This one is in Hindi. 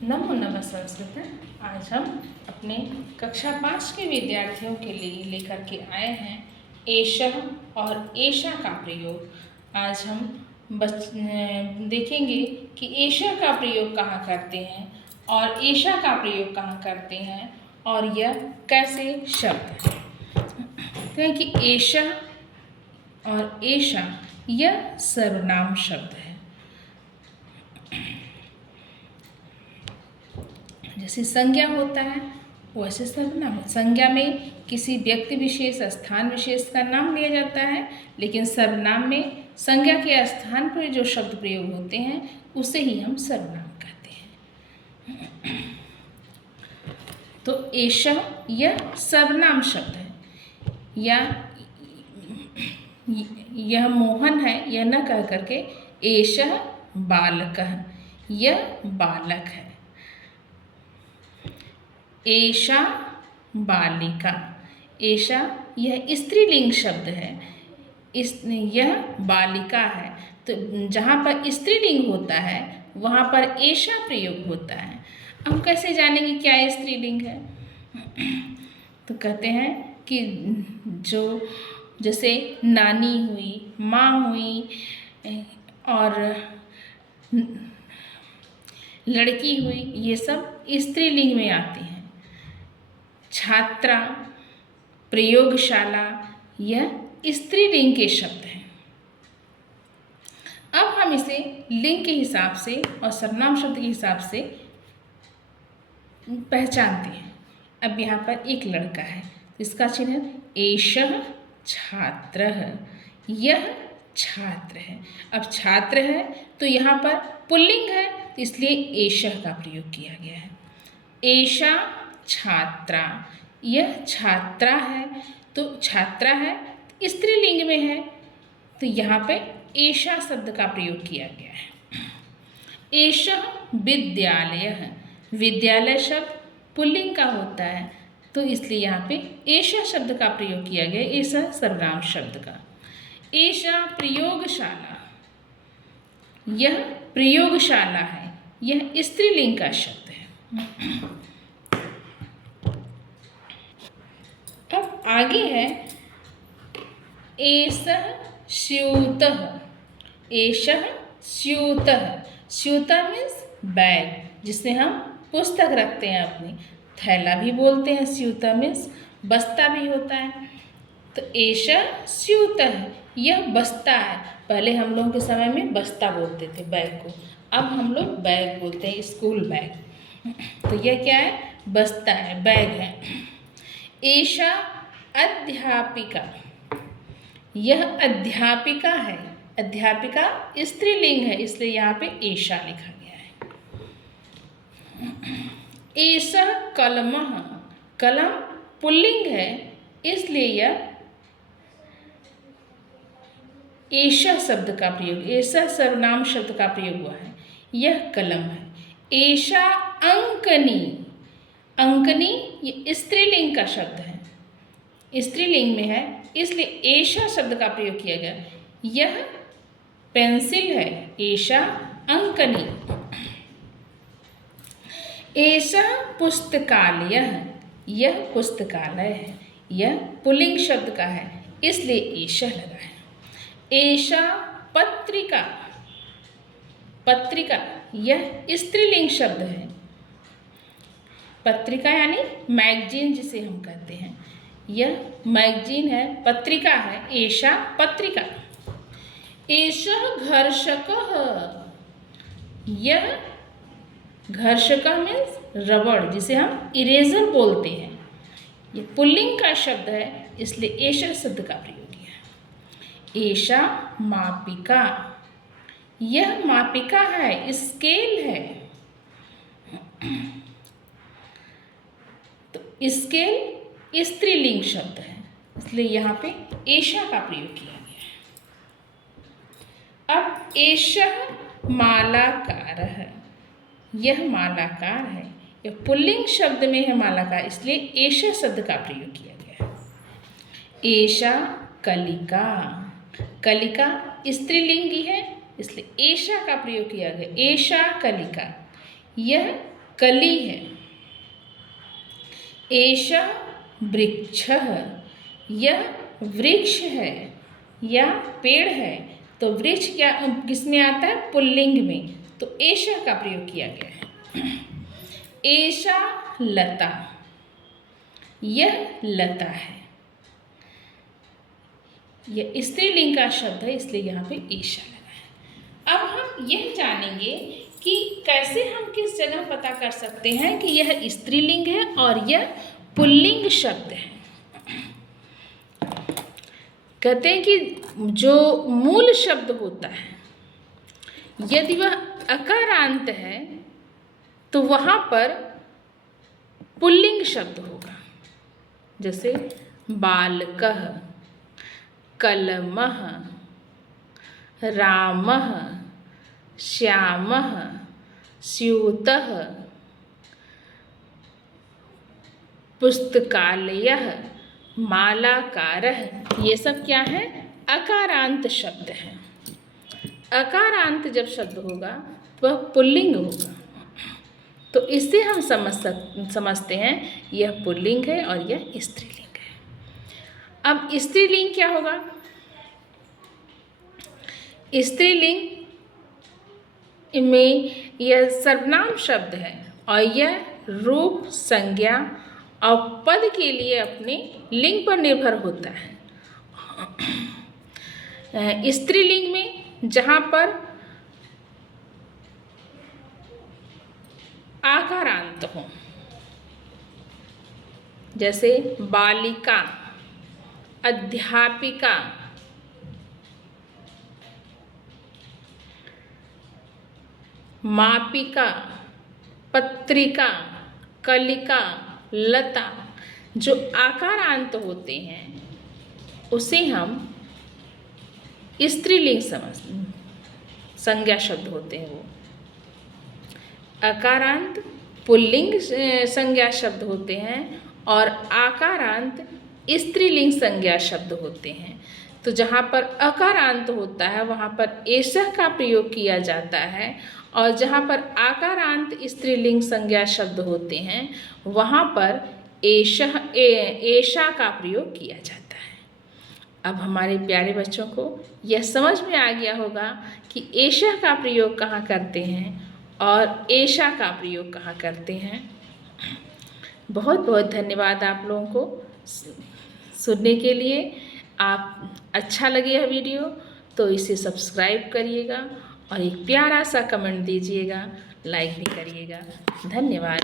नमो नमः संस्कृत। आज हम अपने कक्षा 5 के विद्यार्थियों के लिए लेकर के आए हैं एषः और एषा का प्रयोग। आज हम देखेंगे कि एषः का प्रयोग कहाँ करते हैं और एषा का प्रयोग कहाँ करते हैं और यह कैसे शब्द है। कहें कि एषः और एषा यह सर्वनाम शब्द है। जैसे संज्ञा होता है वैसे सर्वनाम। संज्ञा में किसी व्यक्ति विशेष स्थान विशेष का नाम लिया जाता है, लेकिन सर्वनाम में संज्ञा के स्थान पर जो शब्द प्रयोग होते हैं उसे ही हम सर्वनाम कहते हैं। तो एषः यह सर्वनाम शब्द है। या यह मोहन है, यह न कह करके एषः बालकः, यह बालक है। एषा बालिका, एषा यह स्त्रीलिंग शब्द है। यह बालिका है। तो जहाँ पर स्त्रीलिंग होता है वहाँ पर एषा प्रयोग होता है। हम कैसे जानेंगे क्या स्त्रीलिंग है? तो कहते हैं कि जो जैसे नानी हुई, माँ हुई और लड़की हुई, ये सब स्त्रीलिंग में आती हैं। छात्रा, प्रयोगशाला, यह स्त्रीलिंग के शब्द हैं। अब हम इसे लिंग के हिसाब से और सर्वनाम शब्द के हिसाब से पहचानते हैं। अब यहाँ पर एक लड़का है, इसका चिन्ह एषः छात्रः, यह छात्र है। अब छात्र है तो यहाँ पर पुल्लिंग है, तो इसलिए एषः का प्रयोग किया गया है। एषा छात्रा, यह छात्रा है। तो छात्रा है स्त्रीलिंग में है, तो यहाँ पे एषा शब्द का प्रयोग किया गया है। एषः विद्यालयः, विद्यालय शब्द पुल्लिंग का होता है, तो इसलिए यहाँ पे एषा शब्द का प्रयोग किया गया, एषा सर्वनाम शब्द का। एषा प्रयोगशाला, यह प्रयोगशाला है, यह स्त्रीलिंग का शब्द है। अब आगे है एषः स्यूतः, एषः स्यूतः। स्यूतः मीन्स बैग, जिसमें हम पुस्तक रखते हैं अपनी। थैला भी बोलते हैं, स्यूतः मीन्स बस्ता भी होता है। तो एषः स्यूतः, यह बस्ता है। पहले हम लोगों के समय में बस्ता बोलते थे बैग को, अब हम लोग बैग बोलते हैं, स्कूल बैग। तो यह क्या है? बस्ता है, बैग है। एषा अध्यापिका, यह अध्यापिका है। अध्यापिका स्त्रीलिंग है, इसलिए यहाँ पे एषा लिखा गया है। एषः कलमः, कलम पुल्लिंग है, इसलिए यह एषा शब्द का प्रयोग, एषा सर्वनाम शब्द का प्रयोग हुआ है। यह कलम है। एषा अंकनी, अंकनी ये स्त्रीलिंग का शब्द है, स्त्रीलिंग में है, इसलिए एषा शब्द का प्रयोग किया गया। यह पेंसिल है, एषा अंकनी। एषा पुस्तकालयः, यह पुस्तकालय है, यह पुल्लिंग शब्द का है, इसलिए एषः लगा है। एषा पत्रिका, पत्रिका यह स्त्रीलिंग शब्द है। पत्रिका यानी मैगजीन जिसे हम कहते हैं, यह मैगजीन है, पत्रिका है। एषा पत्रिका। एषः घर्षकः, यह घर्षकः मीन्स रबड़, जिसे हम इरेजर बोलते हैं। ये पुल्लिंग का शब्द है, इसलिए एषः शब्द का प्रयोग किया है। एषा मापिका, यह मापिका है, स्केल है। तो स्केल स्त्रीलिंग शब्द है, इसलिए यहाँ पे एषा का प्रयोग किया गया है। अब एषः मालाकारः, यह मालाकार है, यह पुल्लिंग शब्द में है मालाकार, इसलिए एषा शब्द का प्रयोग किया गया है। एषा कलिका, कलिका स्त्रीलिंगी है, इसलिए एषा का प्रयोग किया गया। एषा कलिका, यह कली है। एषः वृक्षः, यह वृक्ष है या पेड़ है। तो वृक्ष क्या किसमें आता है? पुल्लिंग में। तो एषः का प्रयोग किया गया है। एषा लता, यह लता है। यह स्त्रीलिंग का शब्द है, इसलिए यहाँ पे एषा लगा है। अब हम यह जानेंगे कि कैसे हम किस जगह पता कर सकते हैं कि यह स्त्रीलिंग है और यह पुल्लिंग शब्द है। कहते हैं कि जो मूल शब्द होता है, यदि वह अकारांत है तो वहाँ पर पुल्लिंग शब्द होगा। जैसे बालकः, कलमः, रामः, श्यामः, स्यूतः, पुस्तकालयः, मालाकारः, ये सब क्या है? अकारांत शब्द हैं। अकारांत जब शब्द होगा वह पुल्लिंग होगा। तो इससे हम समझते हैं यह पुल्लिंग है और यह स्त्रीलिंग है। अब स्त्रीलिंग क्या होगा? स्त्रीलिंग में यह सर्वनाम शब्द है और यह रूप, संज्ञा और पद के लिए अपने लिंग पर निर्भर होता है। स्त्रीलिंग में जहाँ पर आकारांत हो, जैसे बालिका, अध्यापिका, मापिका, पत्रिका, कलिका, लता, जो आकारांत होते हैं उसे हम स्त्रीलिंग संज्ञा शब्द होते हैं। वो अकारांत पुल्लिंग संज्ञा शब्द होते हैं और आकारांत स्त्रीलिंग संज्ञा शब्द होते हैं। तो जहाँ पर अकारांत होता है वहाँ पर एषः का प्रयोग किया जाता है और जहाँ पर आकारांत स्त्रीलिंग संज्ञा शब्द होते हैं वहाँ पर एषा का प्रयोग किया जाता है। अब हमारे प्यारे बच्चों को यह समझ में आ गया होगा कि एषः का प्रयोग कहाँ करते हैं और एषा का प्रयोग कहाँ करते हैं। बहुत बहुत धन्यवाद आप लोगों को सुनने के लिए। आप अच्छा लगे यह वीडियो तो इसे सब्सक्राइब करिएगा और एक प्यारा सा कमेंट दीजिएगा, लाइक भी करिएगा। धन्यवाद।